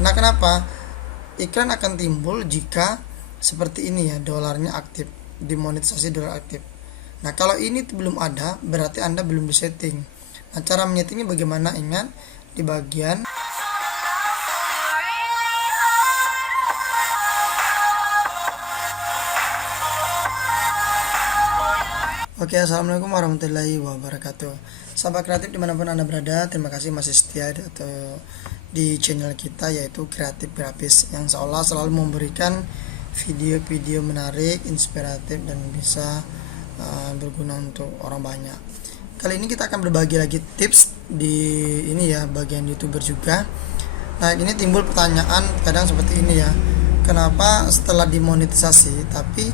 Karena kenapa? Iklan akan timbul jika seperti ini ya, dolarnya aktif, dimonetisasi dolar aktif. Nah, kalau ini belum ada, berarti Anda belum disetting. Nah, cara menyetingnya bagaimana? Ingat di bagian Oke, assalamualaikum warahmatullahi wabarakatuh. Sahabat kreatif dimanapun Anda berada, terima kasih masih setia di channel kita, yaitu Kreatif Grafis, yang seolah selalu memberikan video-video menarik, inspiratif, dan bisa berguna untuk orang banyak. Kali ini kita akan berbagi lagi tips di ini ya, bagian YouTuber juga. Nah, ini timbul pertanyaan kadang seperti ini ya. Kenapa setelah dimonetisasi tapi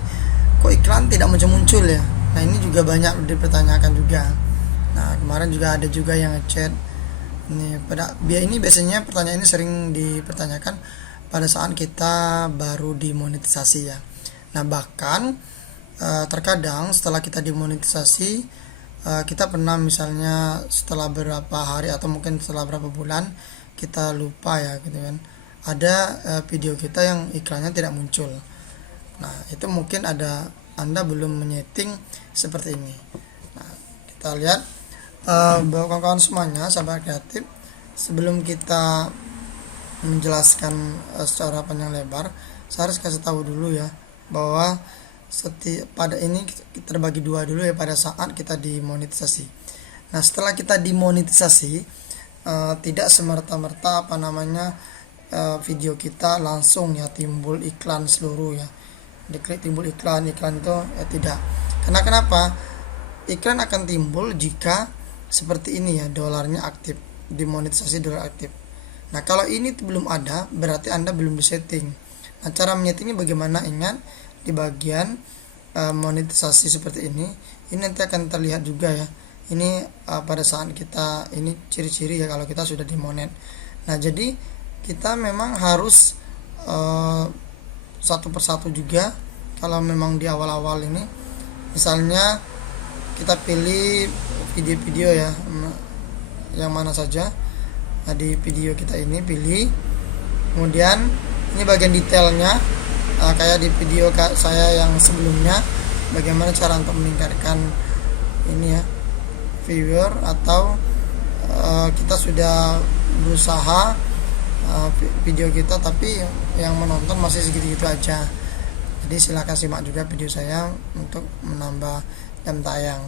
kok iklan tidak muncul-muncul ya? Nah, ini juga banyak dipertanyakan juga. Nah, kemarin juga ada juga yang ngechat. Ini biasanya pertanyaan ini sering dipertanyakan pada saat kita baru dimonetisasi ya. Nah, bahkan terkadang setelah kita dimonetisasi, kita pernah misalnya setelah beberapa hari atau mungkin setelah beberapa bulan kita lupa ya gitu kan. Ada video kita yang iklannya tidak muncul. Nah, itu mungkin Anda belum menyeting seperti ini. Nah, kita lihat bahwa kawan-kawan semuanya, sahabat kreatif, sebelum kita menjelaskan secara panjang lebar, saya harus kasih tahu dulu ya bahwa pada ini kita terbagi dua dulu ya pada saat kita dimonetisasi. Nah, setelah kita dimonetisasi, tidak semerta-merta video kita langsung ya timbul iklan seluruh ya. Diklik timbul iklan itu tidak. Karena kenapa? Iklan akan timbul jika seperti ini ya, dolarnya aktif, dimonetisasi dolar aktif. Nah, kalau ini belum ada, berarti Anda belum disetting. Nah, cara menyetingnya bagaimana? Ingat di bagian monetisasi seperti ini nanti akan terlihat juga ya. Ini pada saat kita, ini ciri-ciri ya kalau kita sudah dimonet. Nah, jadi kita memang harus satu persatu juga. Kalau memang di awal-awal ini, misalnya kita pilih video-video ya, yang mana saja. Nah, di video kita ini pilih, kemudian ini bagian detailnya, kayak di video saya yang sebelumnya, bagaimana cara untuk meningkatkan ini ya viewer, atau kita sudah berusaha video kita tapi yang menonton masih segitu-gitu aja. Jadi silakan simak juga video saya untuk menambah jam tayang.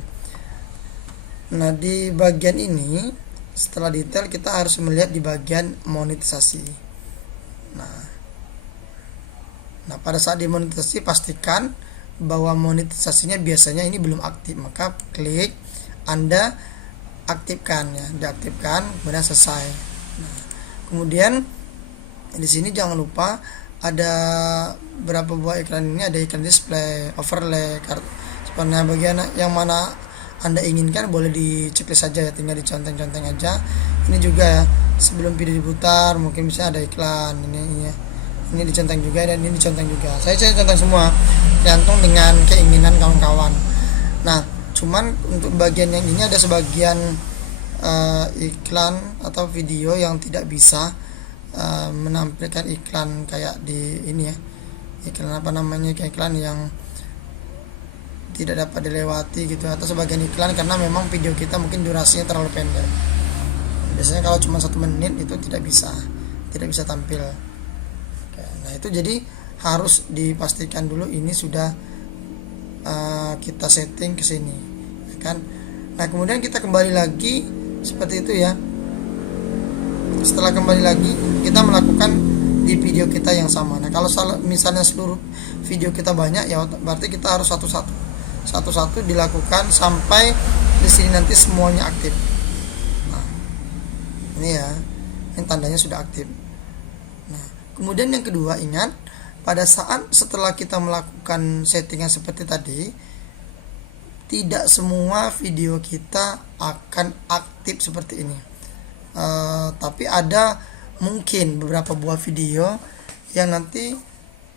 Nah, di bagian ini setelah detail kita harus melihat di bagian monetisasi. Nah, pada saat dimonetisasi pastikan bahwa monetisasinya biasanya ini belum aktif, maka klik Anda aktifkan ya, diaktifkan, kemudian selesai. Nah, kemudian di sini jangan lupa ada berapa buah iklan ini, ada iklan display, overlay, sebenarnya bagian yang mana Anda inginkan boleh diceklis saja ya, tinggal diconteng-conteng aja. Ini juga ya, sebelum video diputar mungkin bisa ada iklan ini diconteng juga, dan ini diconteng juga. Saya conteng semua tergantung dengan keinginan kawan-kawan. Nah, cuman untuk bagian yang ini ada sebagian iklan atau video yang tidak bisa menampilkan iklan kayak di ini ya, iklan yang tidak dapat dilewati gitu, atau sebagian iklan karena memang video kita mungkin durasinya terlalu pendek. Biasanya kalau cuma 1 menit itu tidak bisa tampil. Oke, nah itu jadi harus dipastikan dulu ini sudah kita setting ke sini ya kan. Nah, kemudian kita kembali lagi seperti itu ya. Setelah kembali lagi, kita melakukan di video kita yang sama. Nah, kalau misalnya seluruh video kita banyak ya, berarti kita harus satu-satu dilakukan sampai di sini nanti semuanya aktif. Nah, ini ya, ini tandanya sudah aktif. Nah, kemudian yang kedua, ingat pada saat setelah kita melakukan settingan seperti tadi, tidak semua video kita akan aktif seperti ini. Tapi ada mungkin beberapa buah video yang nanti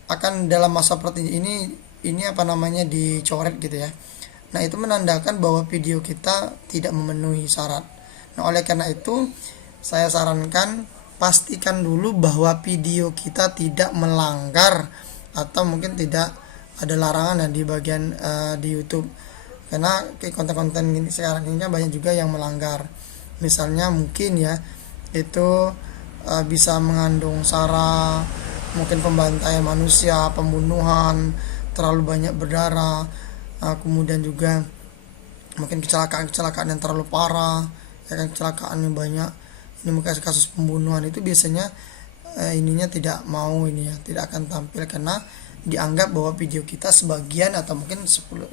akan dalam masa seperti ini dicoret gitu ya. Nah, itu menandakan bahwa video kita tidak memenuhi syarat. Nah, oleh karena itu saya sarankan pastikan dulu bahwa video kita tidak melanggar atau mungkin tidak ada larangan ya di bagian di YouTube, karena konten-konten ini sekarang ini banyak juga yang melanggar. Misalnya mungkin ya itu bisa mengandung sara, mungkin pembantaian manusia, pembunuhan, terlalu banyak berdarah, kemudian juga mungkin kecelakaan yang terlalu parah, ya kan, kecelakaan yang banyak. Ini mungkin kasus pembunuhan itu biasanya ininya tidak mau ini ya, tidak akan tampil karena dianggap bahwa video kita sebagian atau mungkin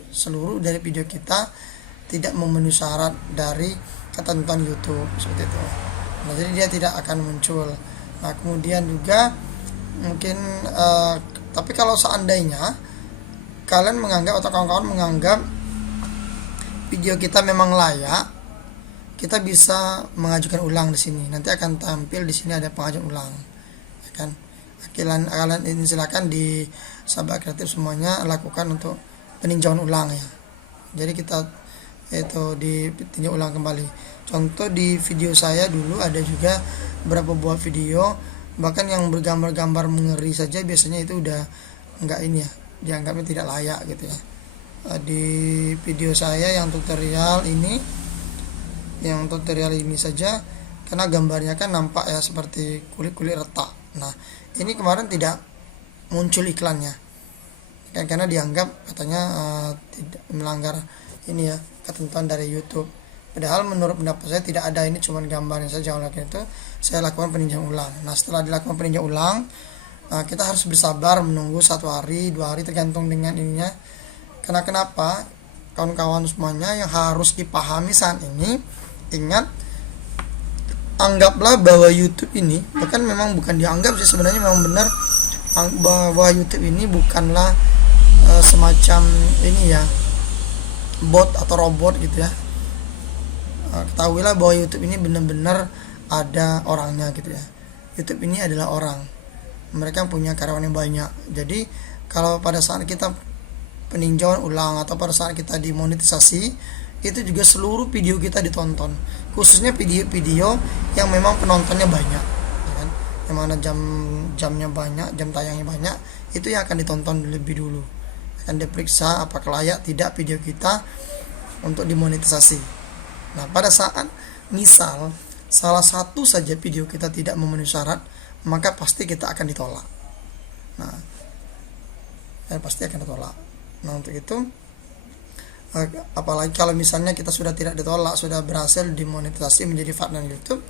seluruh dari video kita tidak memenuhi syarat dari ketentuan YouTube seperti itu. Nah, jadi dia tidak akan muncul. Nah, kemudian juga mungkin tapi kalau seandainya kalian menganggap atau kawan-kawan menganggap video kita memang layak, kita bisa mengajukan ulang di sini. Nanti akan tampil di sini ada pengajuan ulang, ya kan? Kalian ini silakan di sahabat kreatif semuanya lakukan untuk peninjauan ulang ya. Jadi kita itu ditinjau ulang kembali. Contoh di video saya dulu ada juga beberapa buah video, bahkan yang bergambar-gambar mengeri saja biasanya itu udah enggak ini ya, dianggapnya tidak layak gitu ya. Di video saya yang tutorial ini saja, karena gambarnya kan nampak ya seperti kulit-kulit retak. Nah, ini kemarin tidak muncul iklannya kan, karena dianggap katanya tidak melanggar ini ya ketentuan dari YouTube. Padahal menurut pendapat saya tidak ada, ini cuma gambarnya saja. Oleh karena itu saya lakukan peninjauan ulang. Nah, setelah dilakukan peninjauan ulang, kita harus bersabar menunggu 1 hari 2 hari tergantung dengan ininya. Karena kenapa, kawan-kawan semuanya yang harus dipahami saat ini, ingat, anggaplah bahwa YouTube ini bahkan memang bukan dianggap sih, sebenarnya memang benar bahwa YouTube ini bukanlah semacam ini ya, bot atau robot gitu ya. Ketahuilah bahwa YouTube ini benar-benar ada orangnya gitu ya. YouTube ini adalah orang, mereka punya karyawan yang banyak. Jadi kalau pada saat kita peninjauan ulang atau pada saat kita dimonetisasi, itu juga seluruh video kita ditonton, khususnya video-video yang memang penontonnya banyak ya kan? Yang mana jamnya banyak, jam tayangnya banyak, itu yang akan ditonton lebih dulu, akan diperiksa apakah layak tidak video kita untuk dimonetisasi. Nah, pada saat misal salah satu saja video kita tidak memenuhi syarat, maka pasti kita akan ditolak. Nah, pasti akan ditolak. Nah, untuk itu apalagi kalau misalnya kita sudah tidak ditolak, sudah berhasil dimonetisasi menjadi partner YouTube.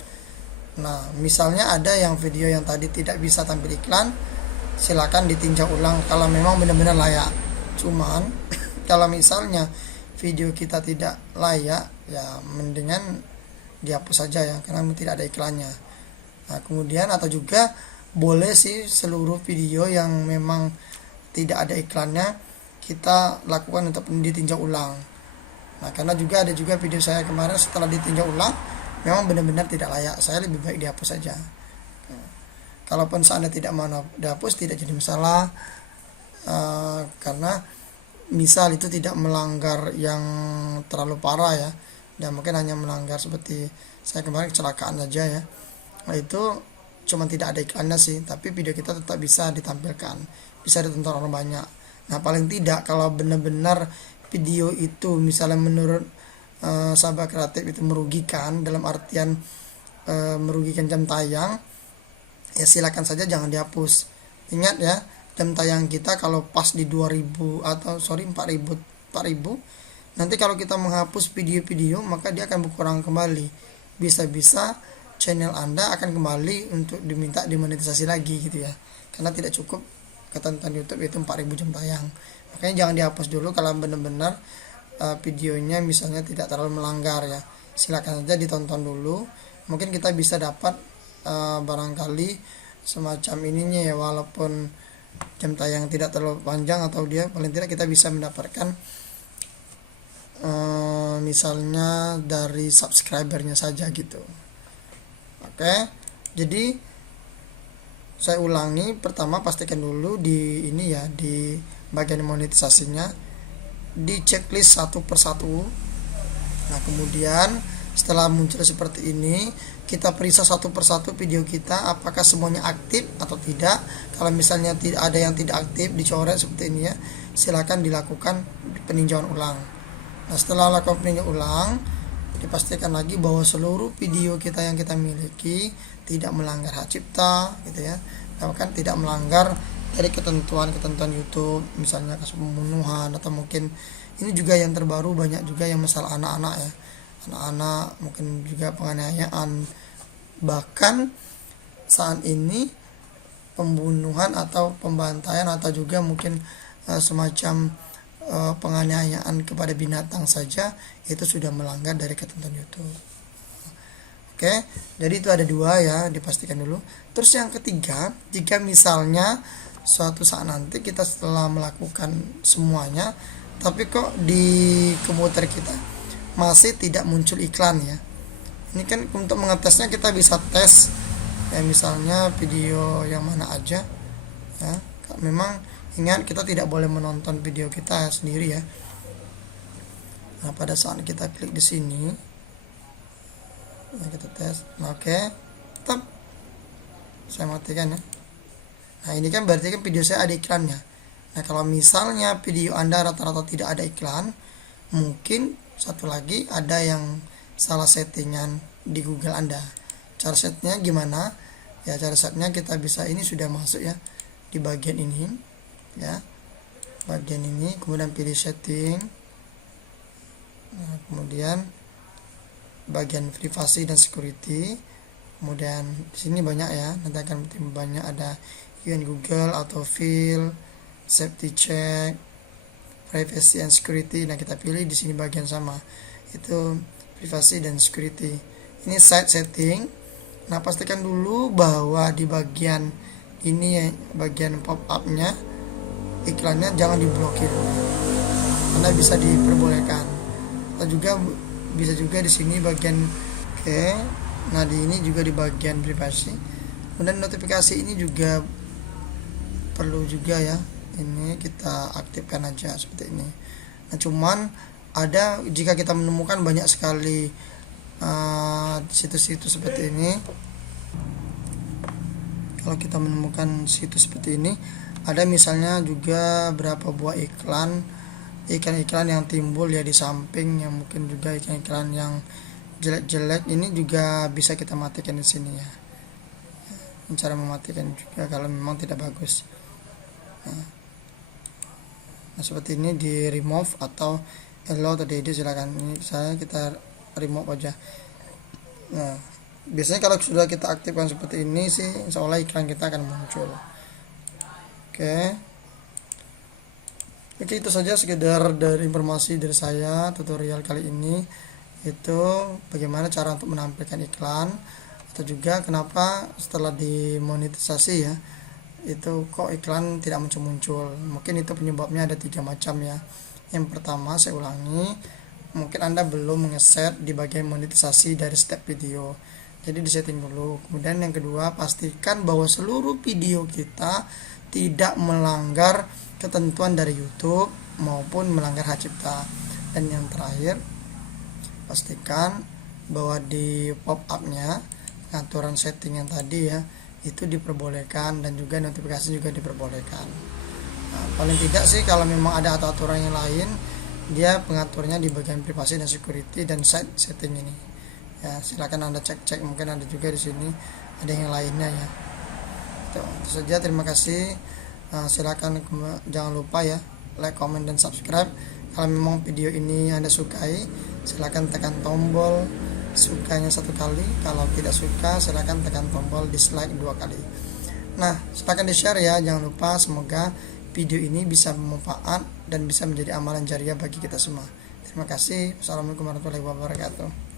Nah, misalnya ada yang video yang tadi tidak bisa tampil iklan, silakan ditinjau ulang kalau memang benar-benar layak. Cuman kalau misalnya video kita tidak layak, ya mendingan dihapus saja ya, karena tidak ada iklannya. Nah, kemudian atau juga boleh sih seluruh video yang memang tidak ada iklannya kita lakukan untuk ditinjau ulang. Nah, karena juga ada juga video saya kemarin setelah ditinjau ulang memang benar-benar tidak layak, saya lebih baik dihapus saja. Nah, kalaupun seandainya tidak mau dihapus tidak jadi masalah, karena misal itu tidak melanggar yang terlalu parah ya, dan mungkin hanya melanggar seperti saya kemarin kecelakaan saja ya. Nah, itu cuma tidak ada iklannya sih, tapi video kita tetap bisa ditampilkan, bisa ditonton orang banyak. Nah, paling tidak kalau benar-benar video itu misalnya menurut sahabat kreatif itu merugikan, dalam artian merugikan jam tayang, ya silakan saja jangan dihapus. Ingat ya, jam tayang kita kalau pas di 2000 atau 4000, nanti kalau kita menghapus video-video maka dia akan berkurang kembali. Bisa-bisa channel Anda akan kembali untuk diminta dimonetisasi lagi gitu ya, karena tidak cukup ketentuan YouTube itu 4000 jam tayang. Makanya jangan dihapus dulu kalau benar-benar videonya misalnya tidak terlalu melanggar ya. Silakan saja ditonton dulu, mungkin kita bisa dapat barangkali semacam ininya ya, walaupun jam tayang tidak terlalu panjang, atau dia paling tidak kita bisa mendapatkan misalnya dari subscribernya saja gitu. Oke, jadi saya ulangi, pertama pastikan dulu di ini ya, di bagian monetisasinya di checklist satu persatu. Nah, kemudian Setelah muncul seperti ini, kita periksa satu persatu video kita apakah semuanya aktif atau tidak. Kalau misalnya tidak ada yang tidak aktif, dicoret seperti ini ya, silakan dilakukan peninjauan ulang. Nah, setelah lakukan peninjauan ulang, dipastikan lagi bahwa seluruh video kita yang kita miliki tidak melanggar hak cipta gitu ya, bahkan tidak melanggar dari ketentuan YouTube, misalnya kasus pembunuhan, atau mungkin ini juga yang terbaru banyak juga yang masalah anak-anak ya, anak-anak mungkin juga penganiayaan, bahkan saat ini pembunuhan atau pembantaian, atau juga mungkin semacam penganiayaan kepada binatang saja itu sudah melanggar dari ketentuan YouTube. Oke, jadi itu ada dua ya, dipastikan dulu. Terus yang ketiga, jika misalnya suatu saat nanti kita setelah melakukan semuanya, tapi kok di komputer kita masih tidak muncul iklan ya. Ini kan untuk mengetesnya kita bisa tes ya, misalnya video yang mana aja ya. Memang ingat, kita tidak boleh menonton video kita sendiri ya. Nah, pada saat kita klik di sini, nah, kita tes. Nah, oke, tetap saya matikan ya. Nah, ini kan berarti kan video saya ada iklannya. Nah, kalau misalnya video Anda rata-rata tidak ada iklan, mungkin satu lagi ada yang salah settingan di Google Anda. Cara setnya gimana? Ya, cara setnya kita bisa, ini sudah masuk ya di bagian ini ya, bagian ini, kemudian pilih setting. Nah, kemudian bagian privasi dan security, kemudian di sini banyak ya, nanti akan banyak, ada UN Google, autofill, safety check, privacy and security. Nah, kita pilih di sini bagian sama, itu privasi dan security. Ini site setting. Nah, pastikan dulu bahwa di bagian ini ya, bagian pop up-nya, iklannya jangan diblokir, karena bisa diperbolehkan. Atau juga bisa juga di sini bagian oke. Nah, di ini juga di bagian privasi. Kemudian notifikasi ini juga perlu juga ya, ini kita aktifkan aja seperti ini. Nah, cuman ada, jika kita menemukan banyak sekali situs-situs seperti ini, kalau kita menemukan situs seperti ini, ada misalnya juga berapa buah iklan yang timbul ya di samping, yang mungkin juga iklan yang jelek-jelek, ini juga bisa kita matikan di sini ya. Cara mematikan juga kalau memang tidak bagus. Nah, seperti ini di remove atau hello atau DD, silakan. Ini saya kita remove aja. Nah, biasanya kalau sudah kita aktifkan seperti ini sih, insya Allah iklan kita akan muncul. Oke, itu saja sekedar dari informasi dari saya. Tutorial kali ini itu bagaimana cara untuk menampilkan iklan, atau juga kenapa setelah dimonetisasi ya, itu kok iklan tidak muncul-muncul. Mungkin itu penyebabnya ada 3 macam ya. Yang pertama, saya ulangi, mungkin Anda belum ngeset di bagian monetisasi dari setiap video, jadi disetting dulu. Kemudian yang kedua, pastikan bahwa seluruh video kita tidak melanggar ketentuan dari YouTube maupun melanggar hak cipta. Dan yang terakhir, pastikan bahwa di pop up-nya, pengaturan setting yang tadi ya, itu diperbolehkan, dan juga notifikasi juga diperbolehkan. Nah, paling tidak sih kalau memang ada aturan yang lain, dia pengaturnya di bagian privasi dan security dan site setting ini ya, silakan Anda cek-cek, mungkin ada juga di sini ada yang lainnya ya. Itu saja, terima kasih. Silakan jangan lupa ya like, comment, dan subscribe. Kalau memang video ini Anda sukai, silakan tekan tombol sukanya 1 kali. Kalau tidak suka, silakan tekan tombol dislike 2 kali. Nah, silakan di share ya, jangan lupa. Semoga video ini bisa bermanfaat dan bisa menjadi amalan jariah bagi kita semua. Terima kasih. Wassalamualaikum warahmatullahi wabarakatuh.